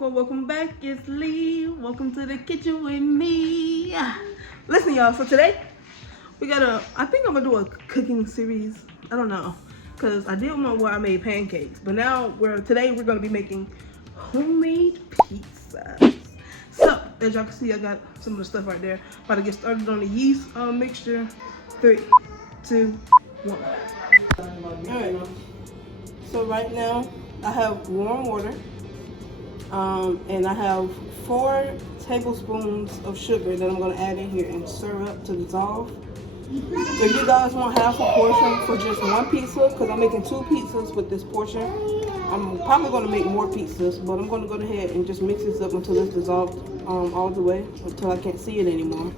Welcome back. It's Lee. Welcome to the kitchen with me. Listen, y'all. So today I think I'm gonna do a cooking series. I don't know, cause I did one where I made pancakes, but today we're gonna be making homemade pizzas. So as y'all can see, I got some of the stuff right there. About to get started on the yeast mixture. 3, 2, 1. All right. So right now I have warm water. And I have 4 tablespoons of sugar that I'm going to add in here and stir up to dissolve. If you guys want half a portion for just one pizza, because I'm making 2 pizzas with this portion, I'm probably going to make more pizzas, but I'm going to go ahead and just mix this up until it's dissolved all the way, until I can't see it anymore.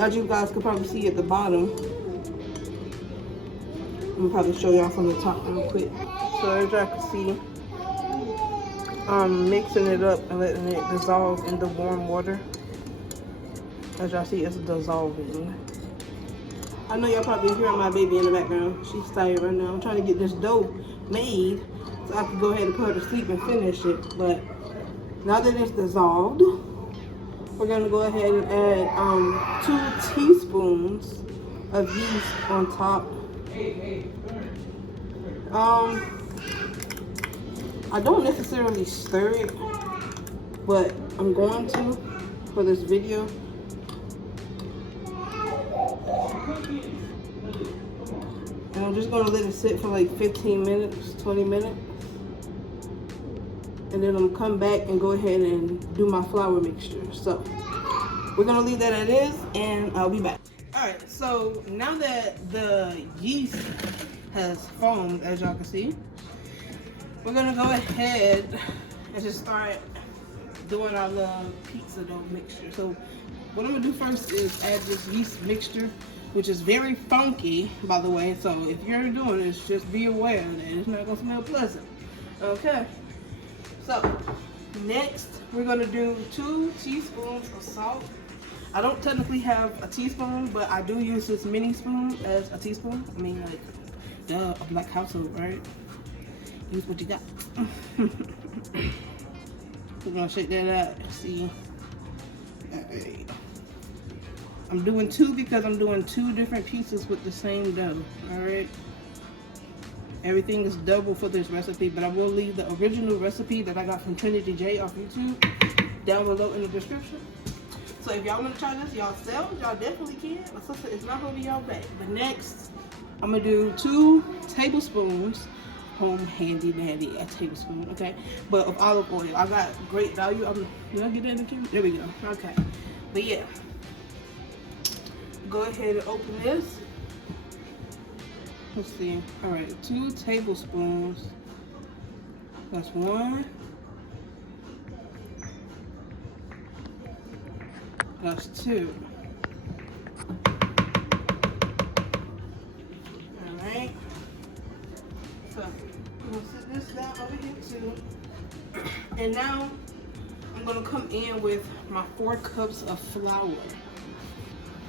As you guys can probably see at the bottom, I'm going to probably show y'all from the top real quick. So as y'all can see, mixing it up and letting it dissolve in the warm water. As y'all see, it's dissolving. I know y'all probably hearing my baby in the background. She's tired right now. I'm trying to get this dough made so I can go ahead and put her to sleep and finish it. But now that it's dissolved, we're gonna go ahead and add 2 teaspoons of yeast on top. I don't necessarily stir it, but I'm going to for this video. And I'm just going to let it sit for like 15 minutes, 20 minutes. And then I'm going to come back and go ahead and do my flour mixture. So we're going to leave that as is, and I'll be back. Alright, so now that the yeast has foamed, as y'all can see, we're gonna go ahead and just start doing our little pizza dough mixture. So what I'm gonna do first is add this yeast mixture, which is very funky, by the way. So if you're doing this, just be aware that it's not gonna smell pleasant. Okay. So next, we're gonna do 2 teaspoons of salt. I don't technically have a teaspoon, but I do use this mini spoon as a teaspoon. I mean, like, duh, a black household, right? Use what you got. We're gonna shake that out. See, right. I'm doing 2 because I'm doing 2 different pieces with the same dough. All right. Everything is double for this recipe, but I will leave the original recipe that I got from Trinity J off YouTube down below in the description. So if y'all want to try this yourselves, y'all definitely can. My sister is not gonna be y'all back. But next, I'm gonna do 2 tablespoons. Home handy dandy a tablespoon, okay, but of olive oil. I got great value. Did I get that in the camera? There we go. Okay, but yeah, go ahead and open this. Let's see. All right, 2 tablespoons. That's 1. That's 2. All right. So I'm gonna sit this down over here too. And now I'm gonna come in with my 4 cups of flour.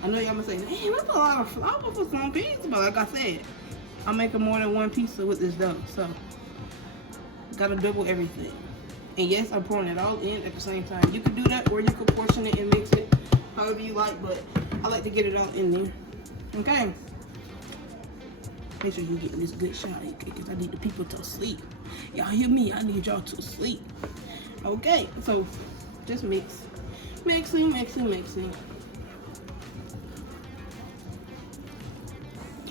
I know y'all gonna say, man, that's a lot of flour for some pizza, but like I said, I'm making more than 1 pizza with this dough, so gotta double everything. And yes, I'm pouring it all in at the same time. You can do that, or you can portion it and mix it however you like, but I like to get it all in there. Okay. Make sure you get this good shot because I need the people to sleep. Y'all hear me? I need y'all to sleep. Okay, so just mixing.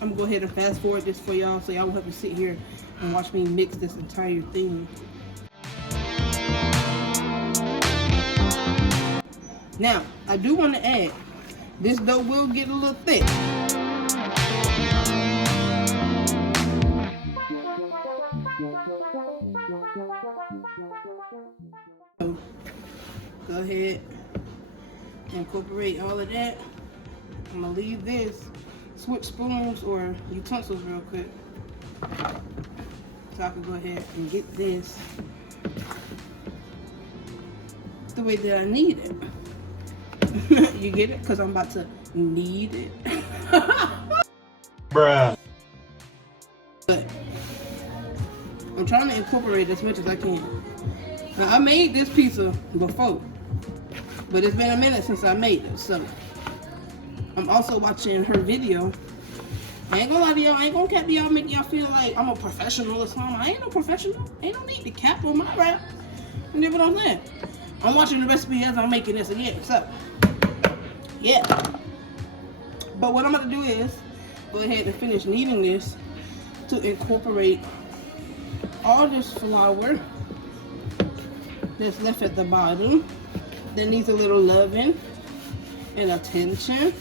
I'm gonna go ahead and fast forward this for y'all so y'all won't have to sit here and watch me mix this entire thing. Now, I do want to add, this dough will get a little thick. So, go ahead and incorporate all of that. I'm gonna leave this. Switch spoons or utensils real quick, so I can go ahead and get this the way that I need it. You get it? Because I'm about to need it. Bruh. But I'm trying to incorporate as much as I can. Now, I made this pizza before, but it's been a minute since I made it, so I'm also watching her video. I ain't gonna lie to y'all, I ain't gonna cap y'all, make y'all feel like I'm a professional or something. I ain't no professional. Ain't no need to cap on my rap. You know what I'm saying? I'm watching the recipe as I'm making this again, so yeah. But what I'm gonna do is go ahead and finish kneading this to incorporate all this flour that's left at the bottom that needs a little loving and attention.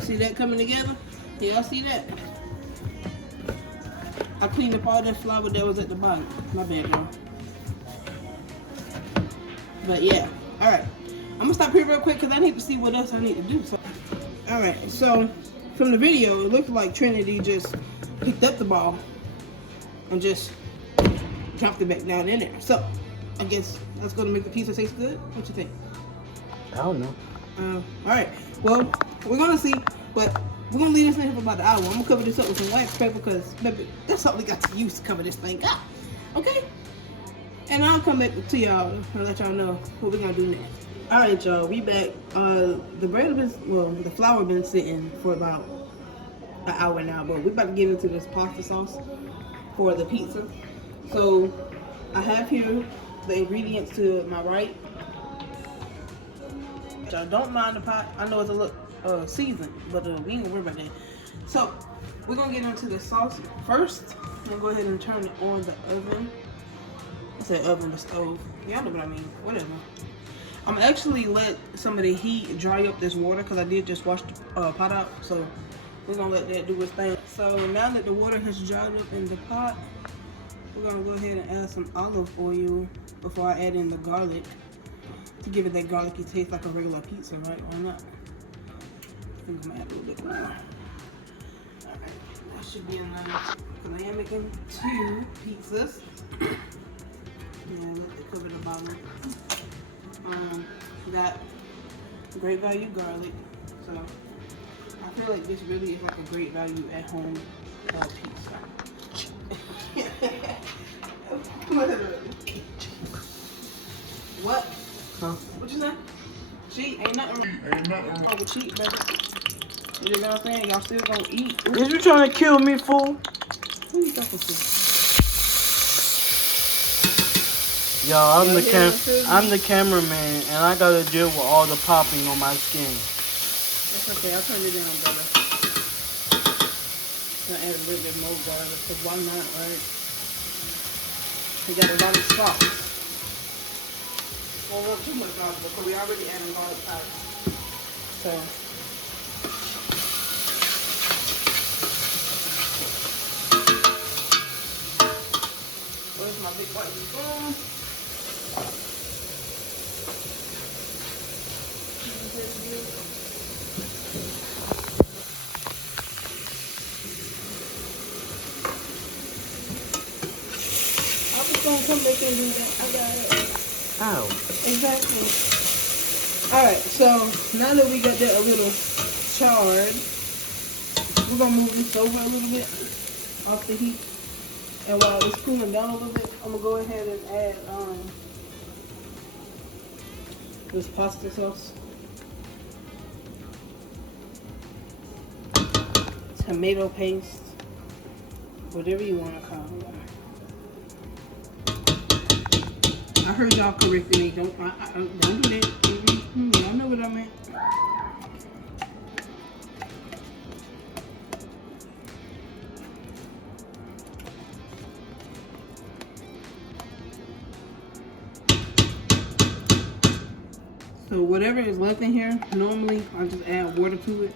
See that coming together? Y'all see that? I cleaned up all that flour that was at the bottom. My bad, y'all. But yeah, alright. I'm gonna stop here real quick because I need to see what else I need to do. So, alright, so from the video, it looked like Trinity just picked up the ball and just dropped it back down in there. So, I guess that's gonna make the pizza taste good. What you think? I don't know. Alright, well, we're gonna see, but we're gonna leave this in here for about an hour. I'm gonna cover this up with some wax paper because maybe that's something we got to use to cover this thing up. Okay? And I'll come back to y'all and let y'all know what we're gonna do next. Alright, y'all, we back. The bread been, well, the flour been sitting for about an hour now, but we're about to get into this pasta sauce for the pizza. So I have here the ingredients to my right. Y'all don't mind the pot. I know it's a little seasoned, but we ain't gonna worry about that. So we're gonna get into the sauce first. I'm gonna go ahead and turn it on the oven. I said oven, the stove. Y'all know what I mean. Whatever. I'm gonna actually let some of the heat dry up this water because I did just wash the pot out. So we're gonna let that do its thing. So now that the water has dried up in the pot, we're gonna go ahead and add some olive oil before I add in the garlic to give it that garlicky taste like a regular pizza, right? Why not? I think I'm gonna add a little bit more. Alright, that should be enough. Because I am making 2 pizzas. Yeah, let it cover the bottom. Got great value garlic. So I feel like this really is like a great value at home pizza. What? Huh? What you say? Cheat ain't nothing. Oh, but cheat, baby. You know what I'm saying? Y'all still gonna eat. Is you trying to kill me, fool? Who you talking to? Yo, I'm the cameraman, and I gotta deal with all the popping on my skin. That's okay. I'll turn it down, brother. Gonna add a little bit more garlic, cause why not, right? We got a lot of sauce. Won't want too much garlic because we already added garlic powder. So where's my big white spoon? I was gonna come back and do that. I got it. Ow. Exactly. Alright, so now that we got that a little charred, we're gonna move this over a little bit off the heat. And while it's cooling down a little bit, I'm gonna go ahead and add this pasta sauce, tomato paste, whatever you want to call it. I heard y'all correcting me. Don't do that. Y'all know what I meant. So whatever is left in here, normally I just add water to it.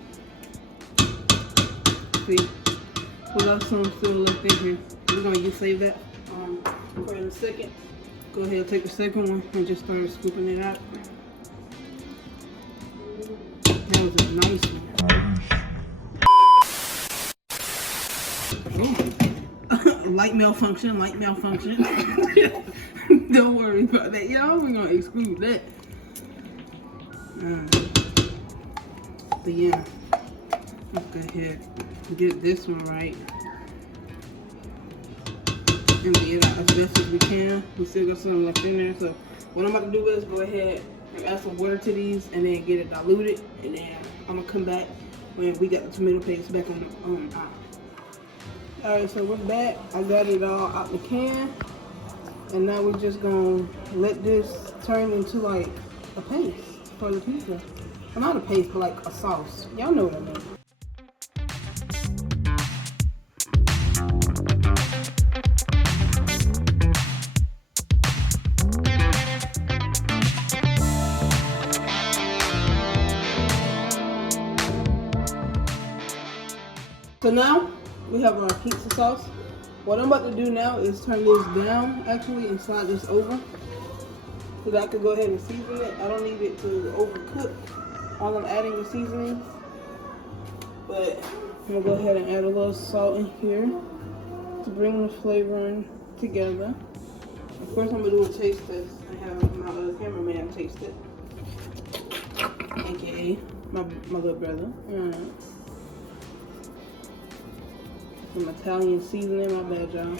See, pull out some still left in here. We're gonna save that for in a second. Go ahead and take the second one and just start scooping it out. That was a nice one. Oh. Light malfunction. Don't worry about that. Y'all, we're gonna exclude that. But yeah, let's go ahead and get this one right. Empty it out as best as we can. We still got some left in there. So what I'm about to do is go ahead and add some water to these and then get it diluted. And then I'm gonna come back when we got the tomato paste back on the pot. Alright, so we're back. I got it all out the can. And now we're just gonna let this turn into like a paste for the pizza. Well, not a paste, but like a sauce. Y'all know what I mean. So now we have our pizza sauce. What I'm about to do now is turn this down actually and slide this over so that I can go ahead and season it. I don't need it to overcook while I'm adding the seasonings. But I'm gonna go ahead and add a little salt in here to bring the flavor in together. Of course, I'm gonna do a taste test. I have my cameraman taste it, aka my little brother. Some Italian seasoning, my bad y'all.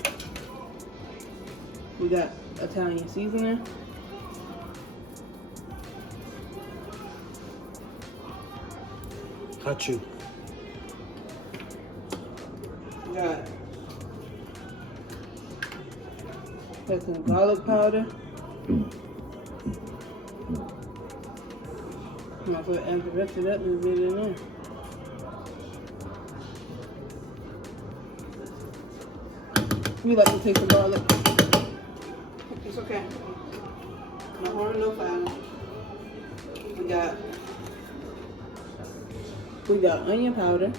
We got Italian seasoning. Got you. Got some garlic powder. Might as well add the rest of that little bit in there. We like to taste the garlic. It's okay. No harm, no foul. We got onion powder.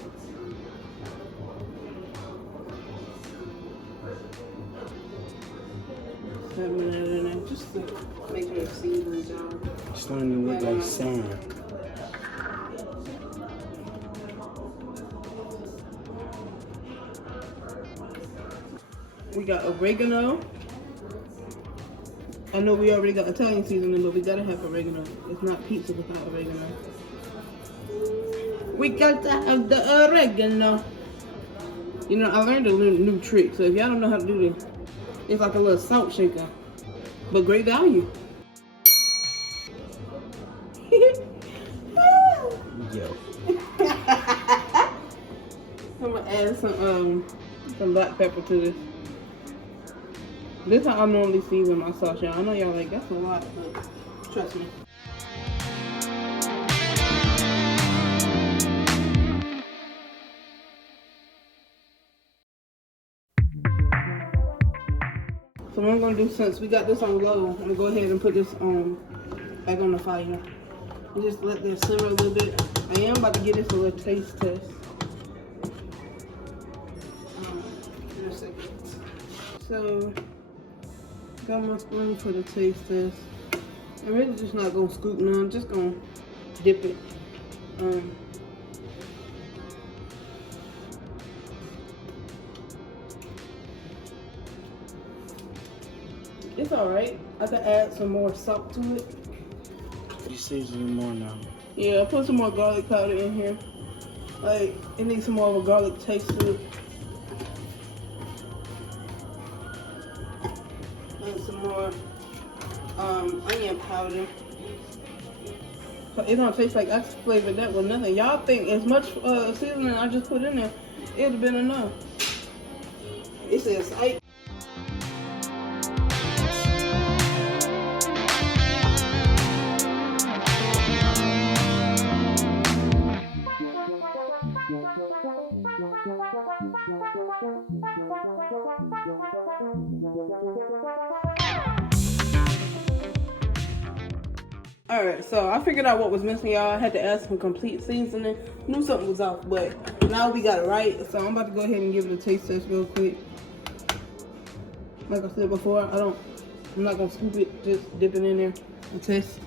Having that in there just to make sure it seasons, y'all. It's starting to look like sand. We got oregano. I know we already got Italian seasoning, but we gotta have oregano. It's not pizza without oregano. We got to have the oregano. You know, I learned a little new trick. So if y'all don't know how to do this, it's like a little salt shaker, but great value. Yo. I'm gonna add some black pepper to this. This is how I normally season my sauce, y'all. I know y'all like, that's a lot, but trust me. So what I'm gonna do, since we got this on low, I'm gonna go ahead and put this back on the fire. And just let this simmer a little bit. I am about to give this a little taste test. In a second. So, got my spoon for the taste test. I'm really just not gonna scoop none. I'm just gonna dip it. It's alright. I can add some more salt to it. You season more now. Yeah, I put some more garlic powder in here. Like, it needs some more of a garlic taste to it. And some more onion powder. So it don't taste like I flavored that with nothing. Y'all think as much seasoning I just put in there, it would have been enough. It says I. Alright, so I figured out what was missing, y'all. I had to add some complete seasoning. Knew something was off, but now we got it right. So I'm about to go ahead and give it a taste test real quick. Like I said before, I'm not gonna scoop it, just dip it in there and test.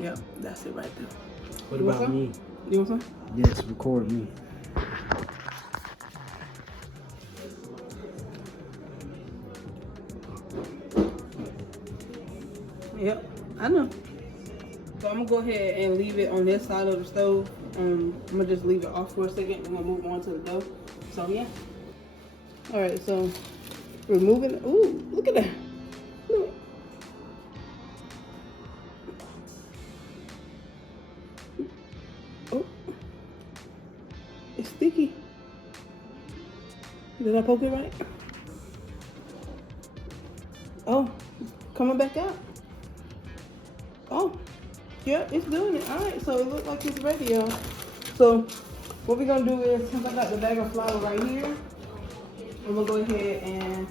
Yep, that's it right there. What about me? You want some? Yes, record me. Yep, I know. So I'm gonna go ahead and leave it on this side of the stove. I'm gonna just leave it off for a second. I'm gonna move on to the dough. So yeah. All right, so removing. Ooh, look at that. Look. Oh, it's sticky. Did I poke it right? Oh, coming back out. Oh, yeah, it's doing it. All right, so it looks like it's ready, y'all. So what we're gonna do is, since I got the bag of flour right here, I'm gonna go ahead and,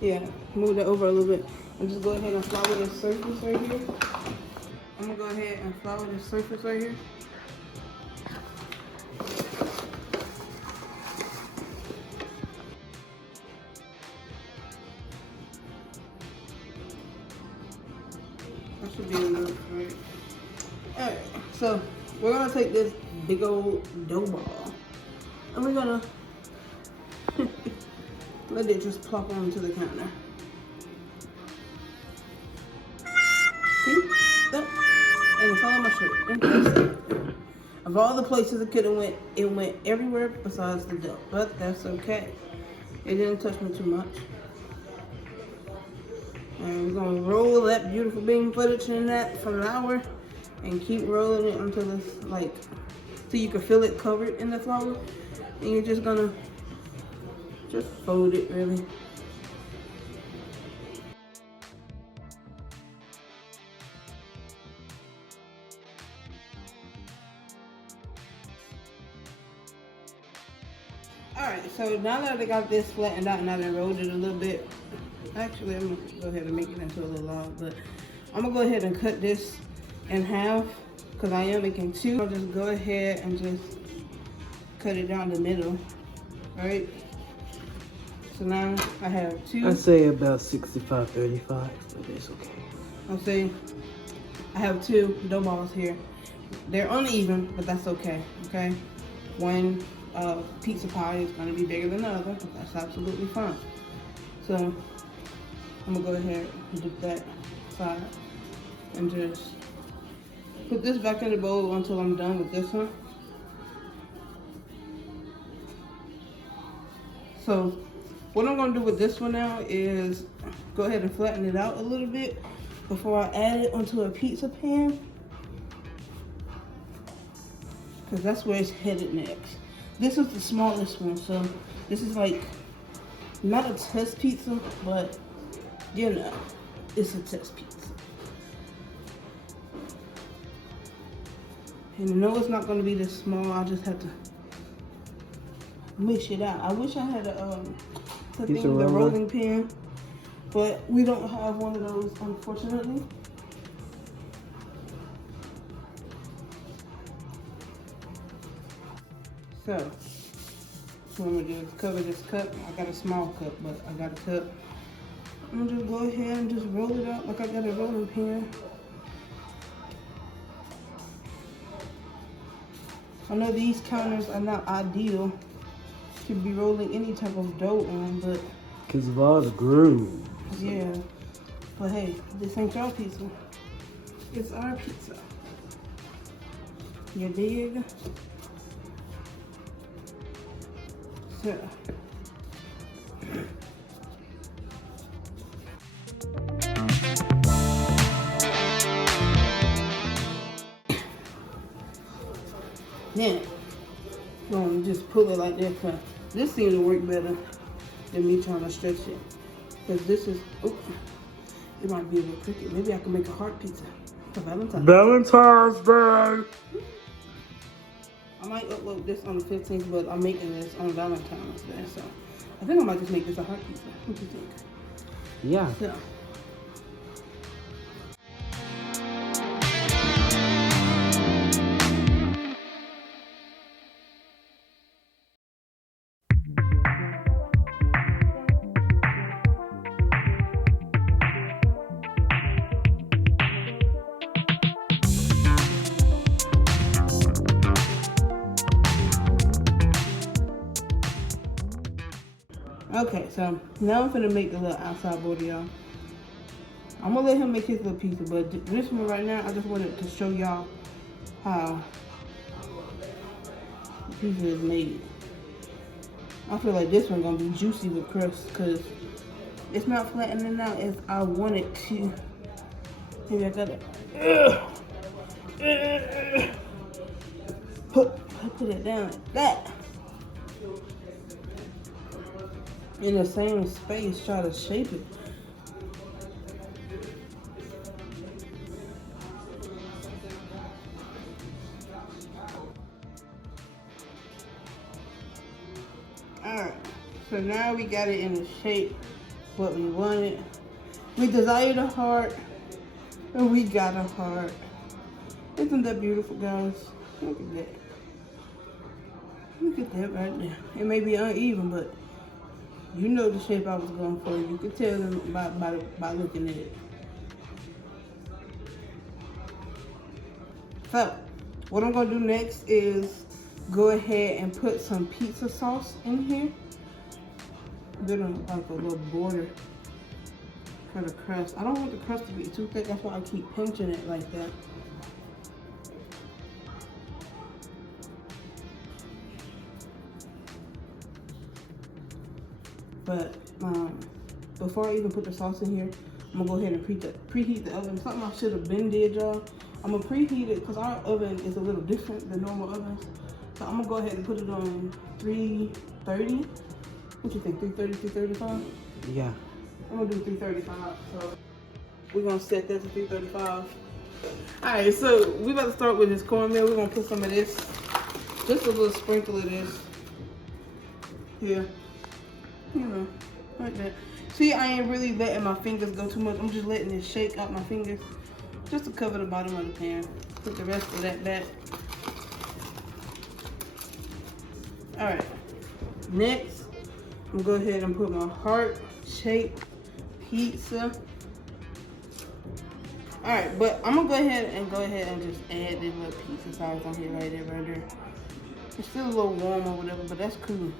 yeah, move that over a little bit. And just go ahead and flour this surface right here. I'm gonna go ahead and flour this surface right here. That should be enough, right? Alright, so we're gonna take this big old dough ball and we're gonna let it just plop onto the counter. See? That, and it's all on my shirt. Interesting. Of all the places it could have went, it went everywhere besides the dough. But that's okay. It didn't touch me too much. And we're gonna roll that beautiful bean footage in that for an hour and keep rolling it until it's like, so you can feel it covered in the flour. And you're just gonna just fold it really. Alright, so now that I got this flattened out and I done rolled it a little bit, actually I'm gonna go ahead and make it into a little log, but I'm gonna go ahead and cut this in half because I am making two. I'll just go ahead and just cut it down the middle, right? So now I have two. I say about 65-35, but it's okay. I'll say I have two dough balls here. They're uneven, but that's okay, okay? One pizza pie is gonna be bigger than the other, but that's absolutely fine. So I'm gonna go ahead and dip that side and just put this back in the bowl until I'm done with this one. So what I'm gonna do with this one now is go ahead and flatten it out a little bit before I add it onto a pizza pan, because that's where it's headed next. This is the smallest one, so this is like not a test pizza, but you know, it's a test pizza. And no, it's not gonna be this small. I just have to mush it out. I wish I had the rolling pin, but we don't have one of those, unfortunately. So what I'm gonna do is cover this cup. I got a small cup, but I got a cup. I'm gonna just go ahead and just roll it out like I got a rolling pin. I know these counters are not ideal to be rolling any type of dough on, but because of all the grooves. Yeah, but hey, this ain't your pizza. It's our pizza. You dig? So. Then, I'm just pull it like this. This seems to work better than me trying to stretch it. Because this is, oops, it might be a little crooked. Maybe I can make a heart pizza for Valentine's Day. I might upload this on the 15th, but I'm making this on Valentine's Day. So I think I might just make this a heart pizza. What do you think? Yeah. So. Okay, so now I'm gonna make the little outside border, y'all. I'm gonna let him make his little pizza, but this one right now, I just wanted to show y'all how the pizza is made. I feel like this one gonna be juicy with crust because it's not flattening out as I want it to. Maybe I gotta put it down like that. In the same space, try to shape it. Alright, so now we got it in the shape what we wanted. We desired a heart, and we got a heart. Isn't that beautiful, guys? Look at that. Look at that right there. It may be uneven, but you know the shape I was going for. You could tell them by looking at it. So, what I'm gonna do next is go ahead and put some pizza sauce in here. Doing like a little border for the crust. I don't want the crust to be too thick, that's why I keep pinching it like that. But before I even put the sauce in here, I'm gonna go ahead and preheat the oven. Something I should have been did, y'all. I'm gonna preheat it because our oven is a little different than normal ovens. So I'm gonna go ahead and put it on 330. What you think, 330, 335? Yeah. I'm gonna do 335. So we're gonna set that to 335. All right, so we about to start with this cornmeal. We're gonna put some of this, just a little sprinkle of this here. You know, like that. See, I ain't really letting my fingers go too much. I'm just letting it shake out my fingers just to cover the bottom of the pan. Put the rest of that back. All right, next, I'm gonna go ahead and put my heart-shaped pizza. All right, but I'm gonna go ahead and just add this little pizza sauce on here right there. It's still a little warm or whatever, but that's cool.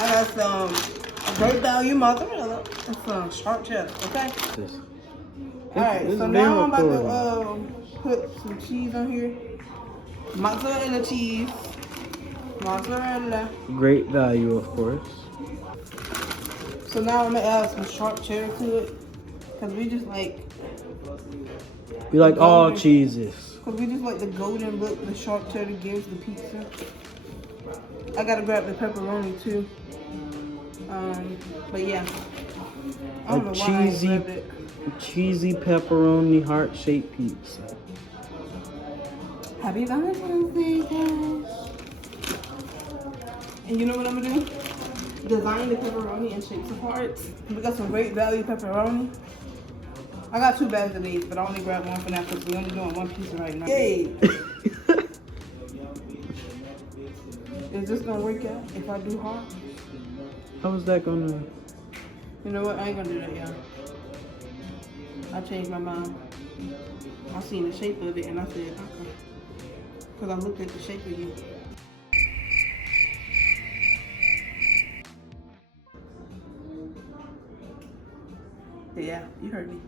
I got some great value mozzarella and some sharp cheddar, okay? Alright, so now I'm about to put some cheese on here. Mozzarella cheese. Mozzarella. Great value, of course. So now I'm gonna add some sharp cheddar to it. Cause we just like... We like all cheeses. Because we just like the golden look the sharp cheddar gives the pizza. I gotta grab the pepperoni too. But yeah. I don't know why I grabbed it. Cheesy pepperoni heart-shaped pizza. Happy Valentine's Day, guys. And you know what I'm gonna do? Design the pepperoni in shapes of hearts. We got some great value pepperoni. I got 2 bags of these, but I only grabbed one for now because we're only doing one pizza right now. Yay! Is this gonna work out if I do hard? How is that gonna? You know what? I ain't gonna do that, y'all. I changed my mind. I seen the shape of it and I said, okay. Because I looked at the shape of you. Yeah, you heard me.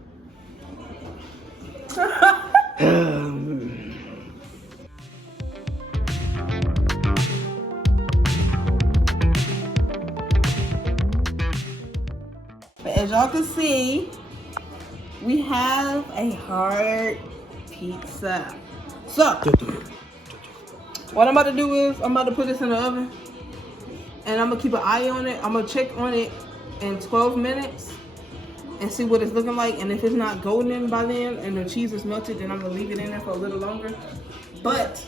But as y'all can see, we have a hard pizza. So, what I'm about to do is I'm about to put this in the oven and I'm gonna keep an eye on it. I'm gonna check on it in 12 minutes and see what it's looking like. And if it's not golden by then and the cheese is melted, then I'm gonna leave it in there for a little longer. But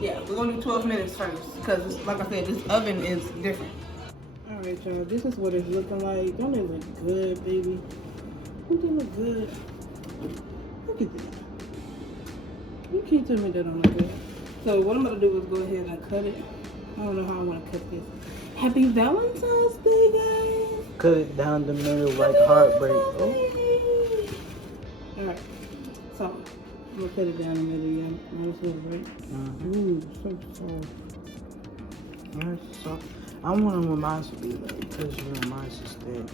yeah, we're gonna do 12 minutes first because like I said, this oven is different. All right, y'all, this is what it's looking like. Don't it look good, baby? Don't it look good? Look at that. You can't tell me that I'm like that. So what I'm gonna do is go ahead and cut it. I don't know how I want to cut this. Happy Valentine's Day, guys. Cut it down the middle like Happy heartbreak. Valentine's Oh. Day. All right. So I'm gonna cut it down the middle again. Nice little right. Ooh, so soft. That's soft. I want mine to be like, because mine's is thick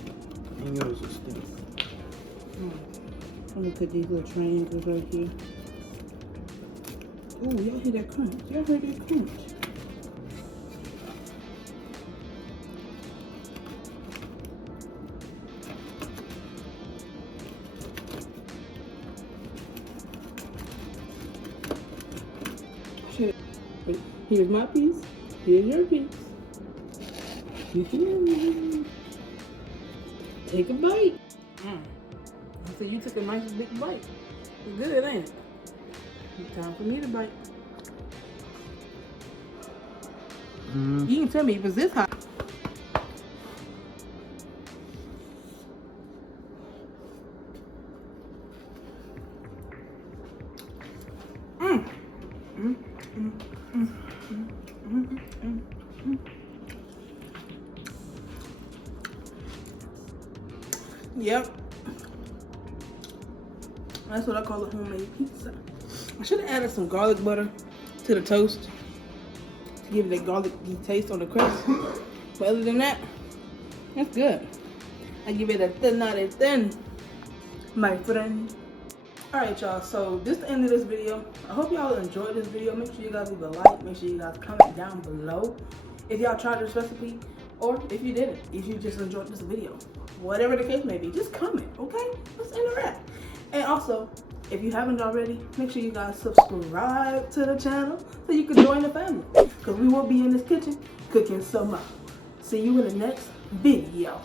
and yours is thick. I'm gonna put these little triangles right here. Ooh, y'all hear that crunch? Y'all heard that crunch? Here's my piece. Here's your piece. Take a bite. So you took a nice big bite. It's good, ain't it? It's time for me to bite. You can tell me if it's this hot. Yep. That's what I call a homemade pizza. I should have added some garlic butter to the toast to give it that garlicky taste on the crust. But other than that, that's good. I give it a 10 out of 10, my friend. Alright, y'all, so this is the end of this video. I hope y'all enjoyed this video. Make sure you guys leave a like. Make sure you guys comment down below if y'all tried this recipe, or if you didn't, if you just enjoyed this video. Whatever the case may be, just comment, okay? Let's interact. And also, if you haven't already, make sure you guys subscribe to the channel so you can join the family. Because we will be in this kitchen cooking some more. See you in the next video.